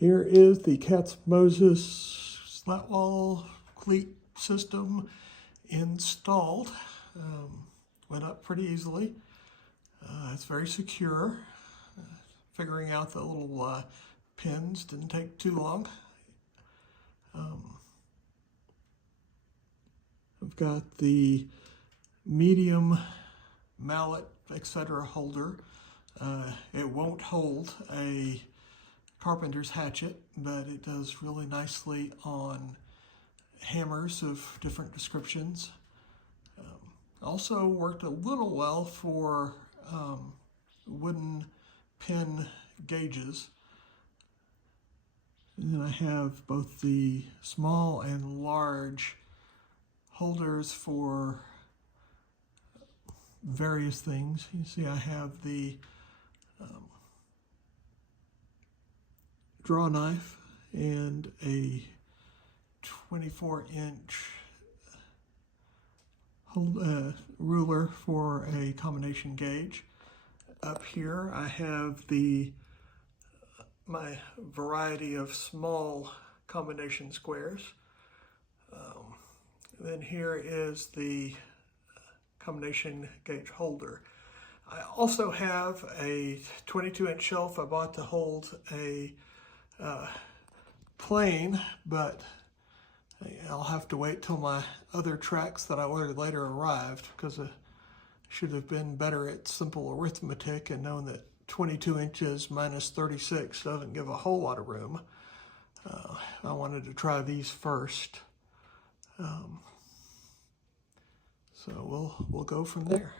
Here is the Cat's Moses slat wall cleat system installed. Went up pretty easily. It's very secure. Figuring out the little pins didn't take too long. I've got the medium mallet, etc. holder. It won't hold a carpenter's hatchet, but it does really nicely on hammers of different descriptions. Also worked a little well for wooden pin gauges. And then I have both the small and large holders for various things. You see I have the draw knife and a 24-inch ruler for a combination gauge. Up here I have my variety of small combination squares. Then here is the combination gauge holder. I also have a 22-inch shelf I bought to hold a plane, but I'll have to wait till my other tracks that I ordered later arrived, because I should have been better at simple arithmetic and known that 22 inches minus 36 doesn't give a whole lot of room. I wanted to try these first. So we'll go from there.